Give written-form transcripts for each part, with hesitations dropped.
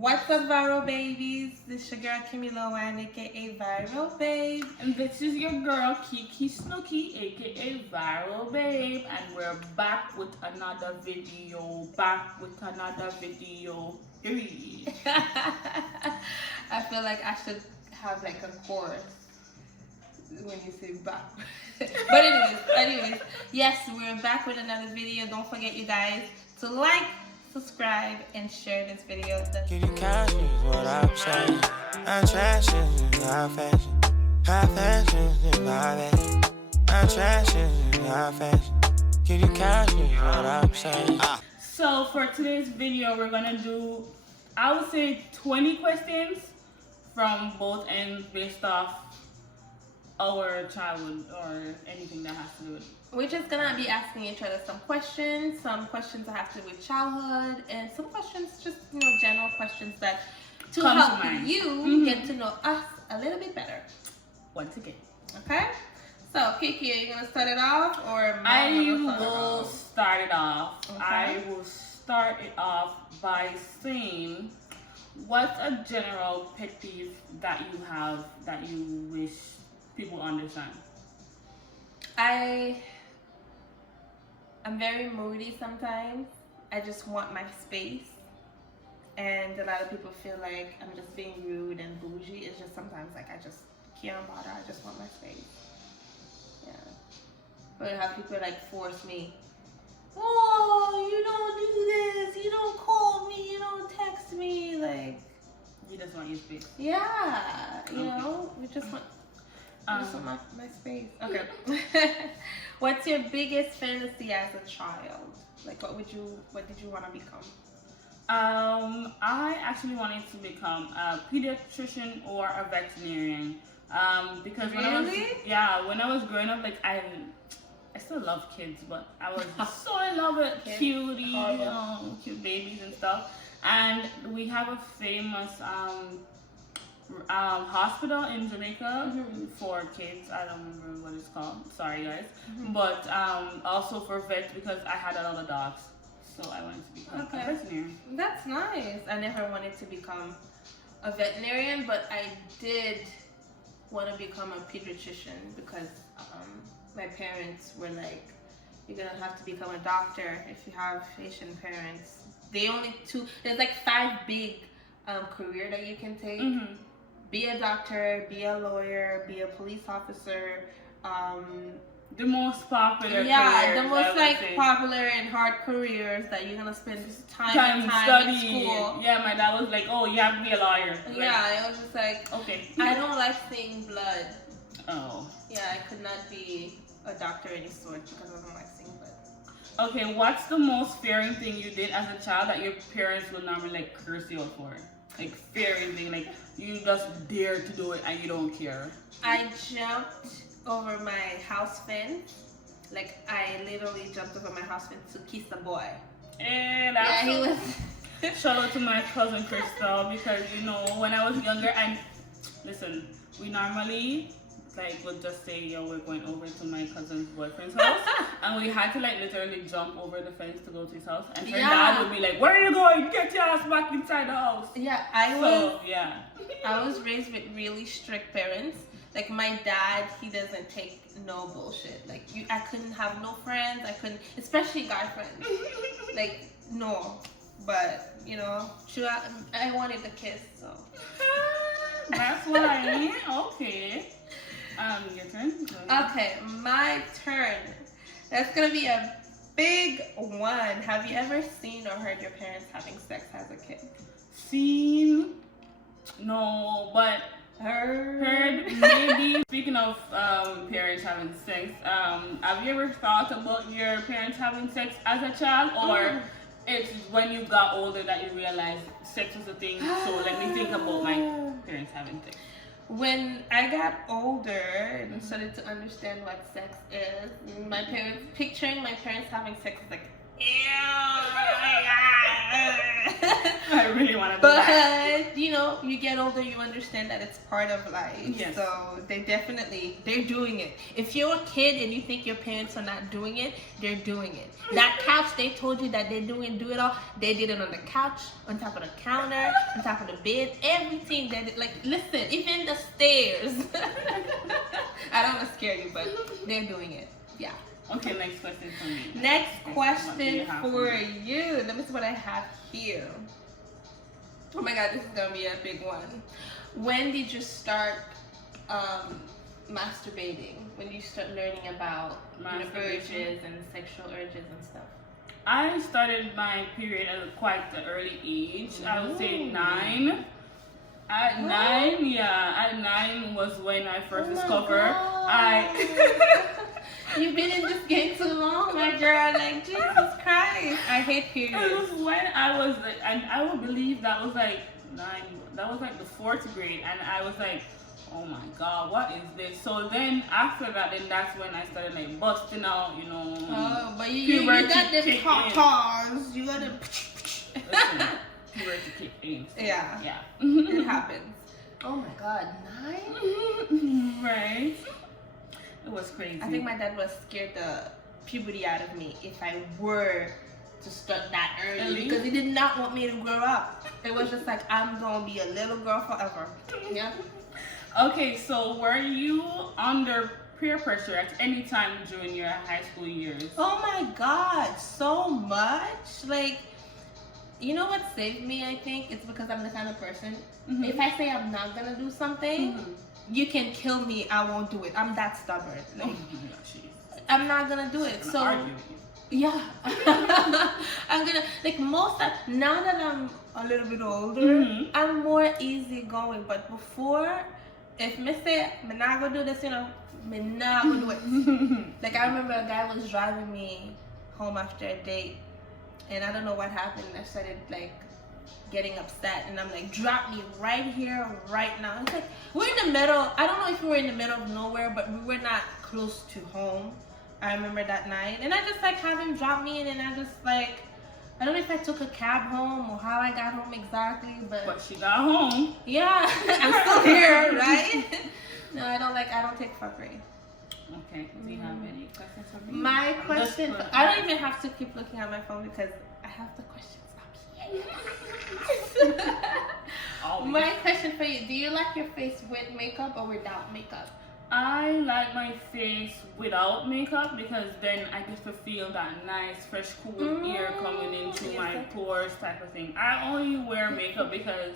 What's up, Viral Babies? This is your girl Kimmy Lowan, aka Viral Babe. And this is your girl Kiki Snooky, aka Viral Babe, and we're back with another video. Period. I feel like I should have like a chorus when you say back. But anyways, yes, we're back with another video. Don't forget, you guys, to like, subscribe, and share this video. Kitty cash is what I'm saying. I'm trashing in high fashion. High fashion in my fashion. I'm trashing in high fashion. Kitty cash is what I'm saying. So for today's video, we're gonna do, I would say, 20 questions from both ends based off our childhood or anything that has to do with it. We're just gonna be asking each other some questions that have to do with childhood, and some questions, just general questions that to Come to help mind. you get to know us a little bit better. Once again, Okay? So Kiki, are you gonna start it off, or I will start it off. Okay. I will start it off by saying, what's a general pet peeve that you have that you wish people understand? I'm very moody sometimes. I just want my space, and a lot of people feel like I'm just being rude and bougie. It's just sometimes like I just can't bother. I just want my space. Yeah. But have people like force me. Oh, you don't do this. You don't call me. You don't text me. Like, You just want your space. yeah, Okay. we just want. I just want my space. Okay. What's your biggest fantasy as a child? Like, what did you want to become? I actually wanted to become a pediatrician or a veterinarian. Because when I was growing up, like I still love kids, but I was so in love with cuties, cute babies and stuff. And we have a famous hospital in Jamaica for kids. I don't remember what it's called. Sorry, guys. But also for vets, because I had a lot of dogs, so I wanted to become a veterinarian. That's nice. I never wanted to become a veterinarian, but I did want to become a pediatrician because my parents were like, "You're gonna have to become a doctor if you have Haitian parents." There's like 5 big career that you can take. Be a doctor, be a lawyer, be a police officer. The most popular Yeah, careers, the most I would like say. popular and hard careers that you're gonna spend time in studying. school. Yeah, my dad was like, "Oh, you have to be a lawyer." Yeah, I was just like, Okay. I don't like seeing blood. Oh. Yeah, I could not be a doctor of any sort because I don't like seeing blood. Okay, what's the most fearing thing you did as a child that your parents would normally like curse you out for? Like fearing thing, like you just dare to do it and you don't care. I jumped over my house fence. Like I literally jumped over my house fence to kiss a boy. And Yeah, he was. Shout out to my cousin Crystal, because when I was younger, and listen, we normally would just say, "Yo, we're going over to my cousin's boyfriend's house," and we had to literally jump over the fence to go to his house, and her dad would be like, "Where are you going? Get your ass back inside the house." Yeah, I was raised with really strict parents. Like my dad, he doesn't take no bullshit. Like I couldn't have no friends. I couldn't, especially guy friends. Like no, but I wanted the kiss, so. That's why. Okay. Your turn. Okay, my turn. That's gonna be a big one. Have you ever seen or heard your parents having sex as a kid? Seen? No, but heard maybe. Speaking of parents having sex, have you ever thought about your parents having sex as a child, or it's when you got older that you realized sex was a thing? So let me think about my parents having sex. When I got older and started to understand what sex is, picturing my parents having sex was like, ew. I really want to do that. But you you get older, you understand that it's part of life. Yes. So they're doing it. If you're a kid and you think your parents are not doing it, they're doing it. That couch they told you that they're doing, do it all. They did it on the couch, on top of the counter, on top of the bed, everything. They did, like, listen, even the stairs. I don't want to scare you, but they're doing it. Yeah. Okay, next question for me. Next What do question you have for me? you. Let me see what I have here. Oh my God, this is gonna be a big one. When did you start masturbating? When did you start learning about urges and sexual urges and stuff? I started my period at quite an early age. I would say 9. At 9 was when I first discovered. You've been in this game too long, my girl. Like, Jesus Christ. I hate It periods. was when I was like, and I would believe that was like 9. That was like the 4th grade, and I was like, oh my God, what is this? So then after that, then that's when I started like busting out, you know. Oh, but you got them tatas. You got them. Listen, puberty kicked in. So, Yeah. Yeah. It happens. Oh my God, 9? Right. It was crazy. I think my dad was scared the puberty out of me if I were to start that early because he did not want me to grow up. It was just like, I'm gonna be a little girl forever. Yeah. Okay, so were you under peer pressure at any time during your high school years? Oh my God, so much. Like, you know what saved me, I think? It's because I'm the kind of person, if I say I'm not gonna do something, you can kill me, I won't do it. I'm that stubborn. Like, I'm not gonna do it. So, yeah. I'm gonna, like, now that I'm a little bit older, I'm more easygoing. But before, if me say, I'm not gonna do this, you know, I'm not gonna do it. Like, I remember a guy was driving me home after a date, and I don't know what happened. I started, like, getting upset, and I'm like, drop me right here, right now. It's like, we're in the middle. I don't know if we were in the middle of nowhere, but we were not close to home. I remember that night, and I just like have him drop me, and then I just like, I don't know if I took a cab home or how I got home exactly, But she got home. yeah, I'm still here, right? No, I don't take fuckery. Okay, do you have any questions for me? My question, I don't even have to keep looking at my phone because I have the questions up here. My question for you, do you like your face with makeup or without makeup? I like my face without makeup because then I get to feel that nice, fresh, cool air coming into my pores type of thing. I only wear makeup because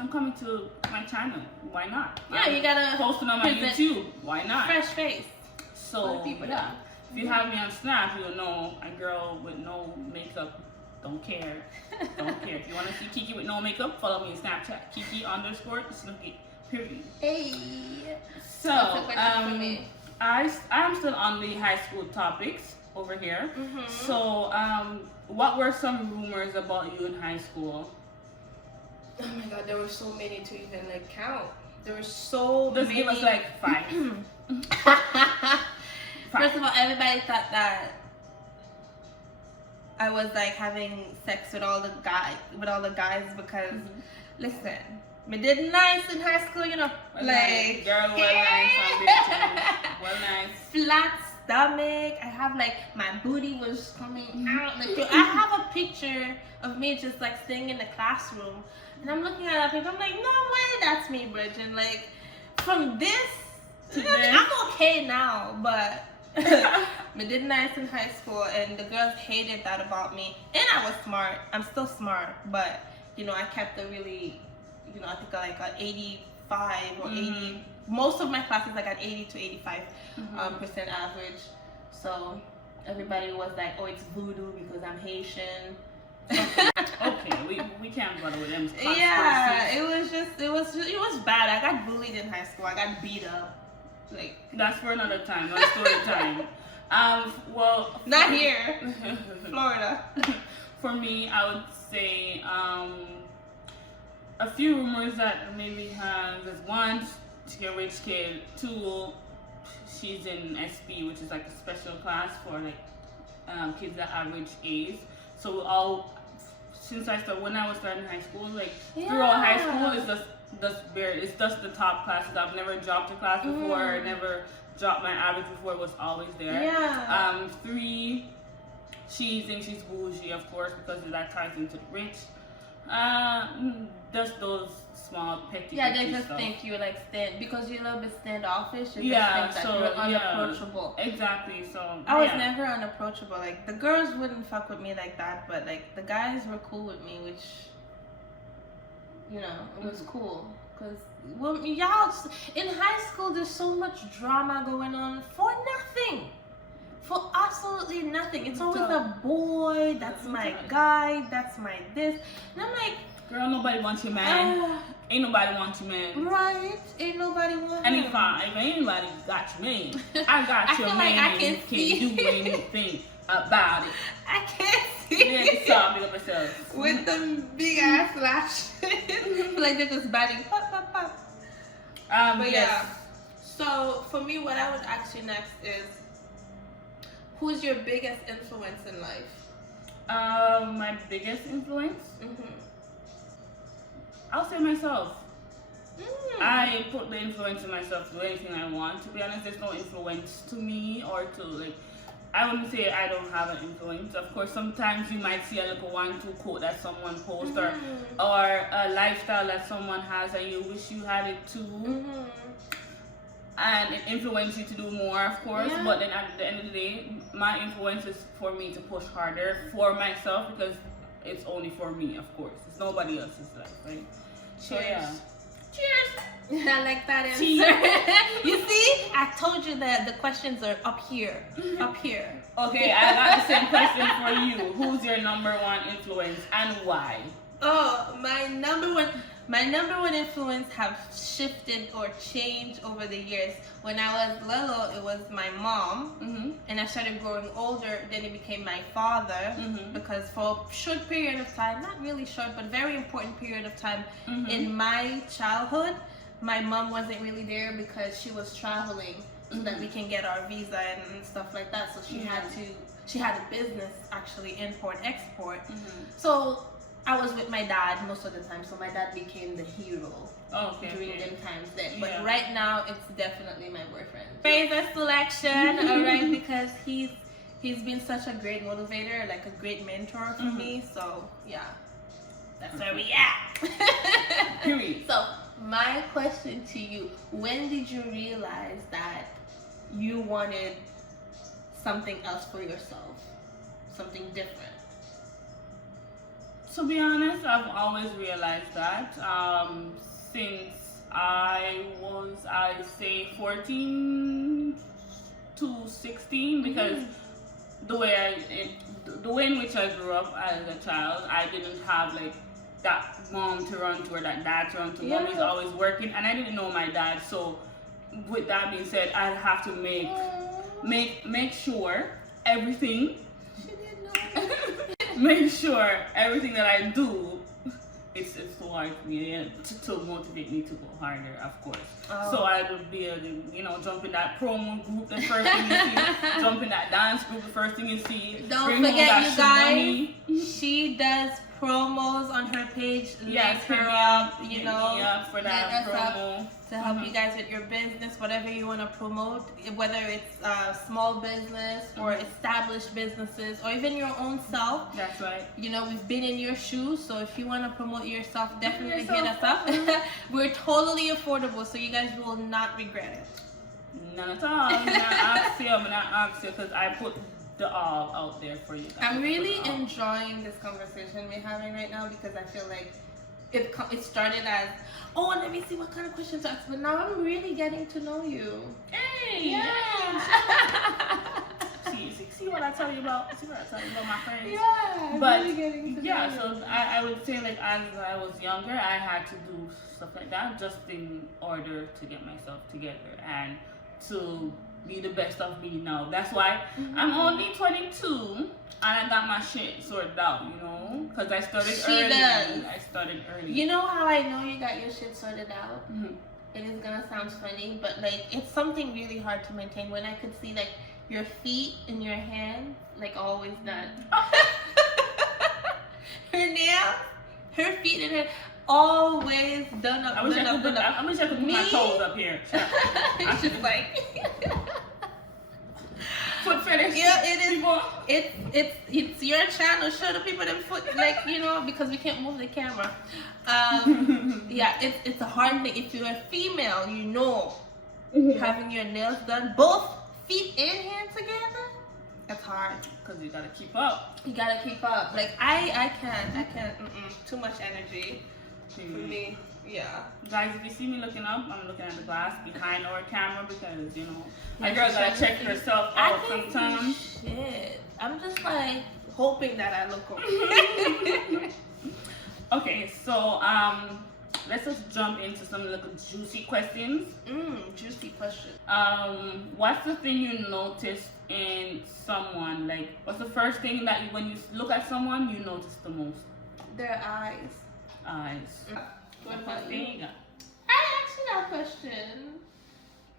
I'm coming to my channel. Why not? Yeah, you gotta post it on my YouTube. Why not? Fresh face. So yeah, if you have me on Snap, you'll know a girl with no makeup. Don't care. Don't care. If you want to see Kiki with no makeup, follow me on Snapchat. Kiki_Snooki. Period. Hey. So, I'm still on the high school topics over here. So, what were some rumors about you in high school? Oh my God, there were so many to even like count. There were so Just many. give us like 5. First of all, everybody thought that I was like having sex with all the guys because listen, me did nice in high school, you know, like girl, well nice on Babe.To. Well nice. Flat stomach. I have like my booty was coming out. Like I have a picture of me just like sitting in the classroom, and I'm looking at that picture. I'm like, no way, that's me, Bridget. Like from this to this, I'm okay now, but. Me did nice in high school, and the girls hated that about me. And I was smart. I'm still smart, but you know, I kept a really, you know, I think like an 85 or 80. Most of my classes I got 80 to 85 percent average. So everybody was like, "Oh, it's voodoo because I'm Haitian." Okay, we can't bother with them. Yeah, it was bad. I got bullied in high school. I got beat up. Like that's for another time, not story time. Well, not here, Florida. For me, I would say a few rumors that maybe there's one, she's a rich kid. 2, she's in SP, which is like a special class for like kids that average A's. So since when I was starting high school, like throughout high school, it's just It's just the top classes. I've never dropped a class before. Never dropped my average before. It was always there. Yeah. 3, she thinks she's bougie, of course, because that ties into the rich. Just those small petty. Yeah, they petty just stuff. think you like because you're a little bit standoffish. You Yeah, just think so, that you're unapproachable. Yeah, exactly. So I was never unapproachable. Like the girls wouldn't fuck with me like that, but like the guys were cool with me, which it was cool. Cause y'all in high school, there's so much drama going on for nothing. For absolutely nothing. It's always a boy, that's my guy, that's my this. And I'm like, girl, nobody wants your man. Ain't nobody wants your man. Right? Ain't nobody want And him. if anybody got your man, I got your feel man. like I and can you see. can't do anything about it. I can't see. You have to stop it up yourself. With them big ass lashes. Like they're just biting. Pop, pop, pop. But yes. yeah. So for me, what I would ask you next is, who's your biggest influence in life? My biggest influence? I'll say myself. I put the influence in myself to do anything I want. To be honest, there's no influence to me or to like. I wouldn't say I don't have an influence. Of course, sometimes you might see a little 1-2 quote that someone posts or a lifestyle that someone has and you wish you had it too. And it influences you to do more, of course. Yeah. But then at the end of the day, my influence is for me to push harder for myself because it's only for me, of course. It's nobody else's life, right? So yeah. Cheers. I like that answer. Cheers. You see, I told you that the questions are up here. Up here. Okay, I got the same question for you. Who's your number 1 influence and why? Oh, my number one influence have shifted or changed over the years. When I was little, it was my mom, and I started growing older, then it became my father, because for a short period of time, not really short, but very important period of time in my childhood, my mom wasn't really there because she was traveling so that we can get our visa and stuff like that. So she had a business actually, import export. So I was with my dad most of the time, so my dad became the hero during them times then. But right now, it's definitely my boyfriend. Favorite selection, alright, because he's been such a great motivator, like a great mentor for me. So yeah, that's where we at. Period. So my question to you: when did you realize that you wanted something else for yourself, something different? To be honest, I've always realized that since I was, I say 14 to 16, because the way in which I grew up as a child, I didn't have like that mom to run to or that dad to run to. Mom is always working, and I didn't know my dad. So, with that being said, I'd have to make sure everything. Make sure everything that I do, it's towards me, to motivate me to go harder, of course. So I would be able to, jump in that promo group the first thing you see, jump in that dance group the first thing you see. Don't forget, you guys, she does promos on her page. Yes, her up, hit me up for that promo. To help you guys with your business, whatever you want to promote, whether it's small business or established businesses or even your own self. That's right. We've been in your shoes, so if you want to promote yourself, definitely hit us up. We're totally affordable, so you guys will not regret it. None at all. I'm not ask you because I put the all out there for you guys. I'm really enjoying this conversation we're having right now because I feel like it started as, let me see what kind of questions to ask, but now I'm really getting to know you. Hey, yeah. see what I tell you about? See what I tell you about my friends? Yeah, but really getting to know you. So I would say like as I was younger, I had to do stuff like that just in order to get myself together and to be the best of me now. That's why I'm only 22 and I got my shit sorted out, because I started early. I started early. You know how I know you got your shit sorted out? It is gonna sound funny, but like it's something really hard to maintain when I could see like your feet and your hands like always done. Her nails, her feet and her always done up. I wish I done could up, put, I wish I could put my Me? toes up here. It's just like. Foot fetish. Yeah, it is. People. It's your channel. Show the people them foot, like, you know, because we can't move the camera. Yeah, it's a hard thing. If you're a female, you know, having your nails done, both feet and hands together, it's hard. Because you gotta keep up. You gotta keep up. Like I can't. Too much energy for me. Yeah. Guys, if you see me looking up, I'm looking at the glass behind our camera because, you know, my Yeah, girl she's gotta trying to check see. herself I out can't sometimes. see shit. I'm just like hoping that I look okay. Okay, so let's just jump into some little juicy questions. Juicy question. What's the thing you noticed in someone? Like, what's the first thing that you, when you look at someone, you notice the most? Their eyes. Eyes. What about you? Thing? I asked you that question.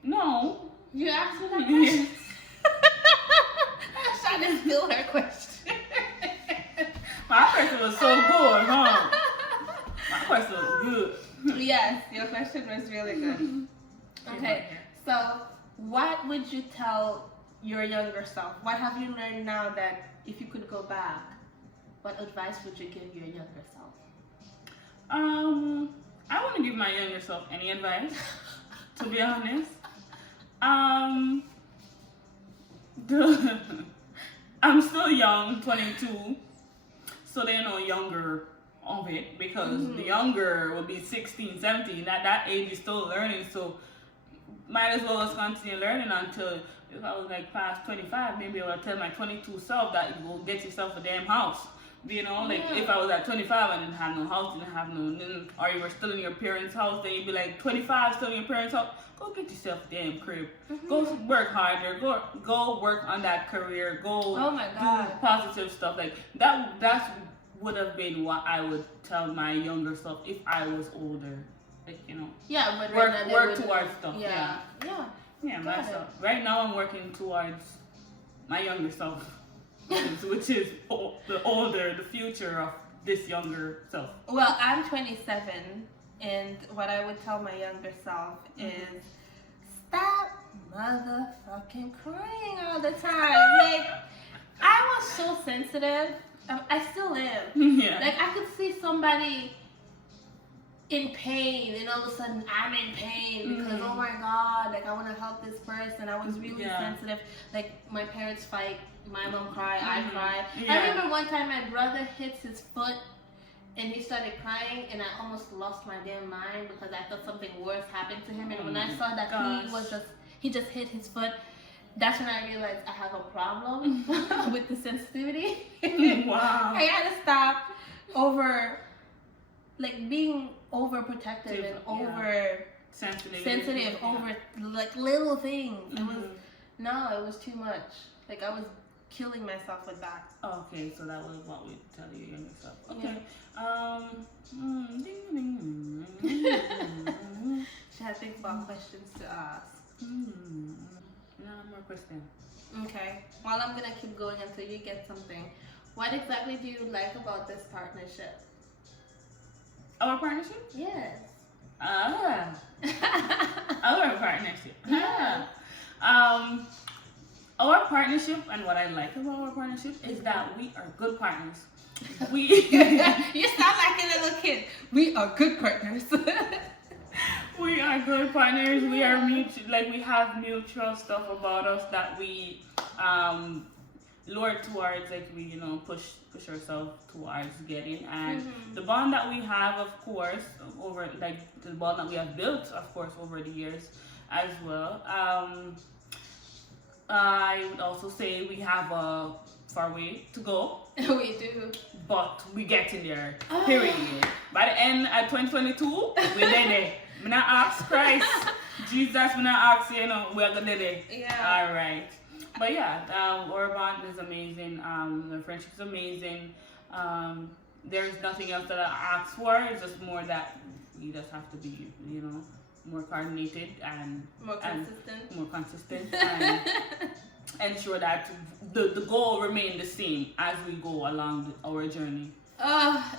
No. You asked me that question. I was trying to steal her question. My question was so good, huh? My question was good. Yes, your question was really good. Okay, so what would you tell your younger self? What have you learned now that if you could go back, what advice would you give your younger self? I wouldn't give my younger self any advice, to be honest. I'm still young, 22, so they're no younger of it because the younger will be 16, 17. At that age, you're still learning, so might as well just continue learning until if I was like past 25, maybe I would tell my 22 self that you will get yourself a damn house. You know, like if I was at 25 and didn't have no house, didn't have no, or you were still in your parents' house, then you'd be like 25, still in your parents' house. Go get yourself a damn crib. Go work harder. Go work on that career. Go Oh my God. do positive stuff. Like that would have been what I would tell my younger self if I was older. Like, you know. Yeah, but work right now they work wouldn't- towards stuff. Yeah. Yeah, Got myself. Right now I'm working towards my younger self, which is the future of this younger self. Well, I'm 27, and what I would tell my younger self is stop motherfucking crying all the time. Like, I was so sensitive. I still am. Yeah. Like, I could see somebody in pain, and all of a sudden I'm in pain because oh my God, like I want to help this person. I was really sensitive. Like my parents fight, my mom cry, I cry. Yeah. I remember one time my brother hits his foot and he started crying, and I almost lost my damn mind because I thought something worse happened to him. And when I saw that he just hit his foot, that's when I realized I have a problem with the sensitivity. Wow. I had to stop being overprotective and over sensitive over like little things. It was too much. Like I was killing myself with that. Okay, so that was what we tell your younger self. Okay. Should I think about questions to ask? No more questions. Okay. Well, I'm gonna keep going until you get something. What exactly do you like about this partnership? Our partnership? Yes. Our partnership. Yeah. Our partnership, and what I like about our partnership is that we are good partners. You sound like a little kid. We are good partners. We are good partners. We are mutual. Like we have mutual stuff about us that we lure towards. Like we push ourselves towards getting. And the bond that we have, of course, over like the bond that we have built, of course, over the years as well. I would also say we have a far way to go. We do. But we getting there. Period. By the end of 2022, we're there. I'm not ask Christ. Jesus, I'm not ask we're gonna there. Yeah. Alright. But yeah, our bond is amazing. The friendship is amazing. There's nothing else that I ask for. It's just more that we just have to be, more coordinated and more consistent and ensure that the goal remain the same as we go along our journey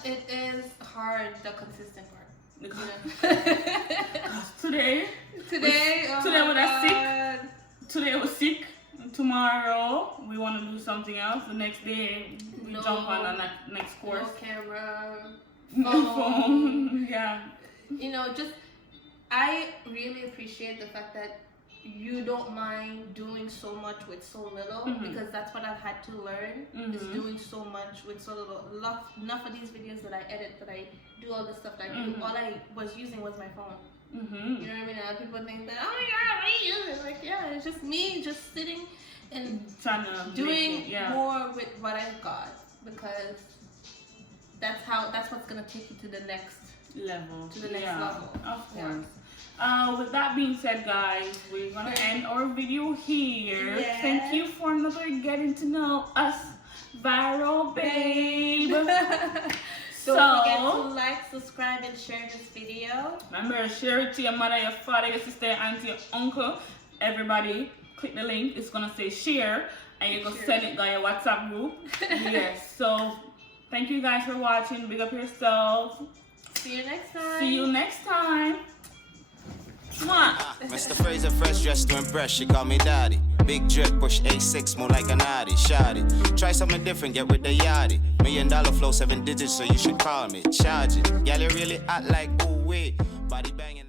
It is hard, the consistent part. You Because know? today Today, today oh when my I sick. God. Today I was sick. Tomorrow we want to do something else. The next day we No. jump on the next course. No camera, Phone. Yeah. You know, just I really appreciate the fact that you don't mind doing so much with so little, because that's what I've had to learn, is doing so much with so little. Enough of these videos that I edit, that I do all the stuff that I do, all I was using was my phone. You know what I mean? Now people think that, oh my God, what are you using? Like, yeah, it's just me just sitting and Trying to doing make it, more with what I've got, because that's what's gonna take you to the next level. To the next level. Of Yeah. course. With that being said, guys, we're gonna end our video here. Yes. Thank you for another getting to know us, Viral Babe. Don't forget to like, subscribe, and share this video. Remember, share it to your mother, your father, your sister, your auntie, your uncle. Everybody, click the link. It's gonna say share, and you can send it to your WhatsApp group. Yes. So, thank you guys for watching. Big up yourselves. See you next time. See you next time. Mwah. Mr. Fraser, fresh dressed to impress, she call me daddy. Big drip, push A6, more like a naughty, shoddy. Try something different, get with the yachty. $1 million flow, 7 digits, so you should call me. Charge it. Y'all really act like, ooh, wait. Body banging.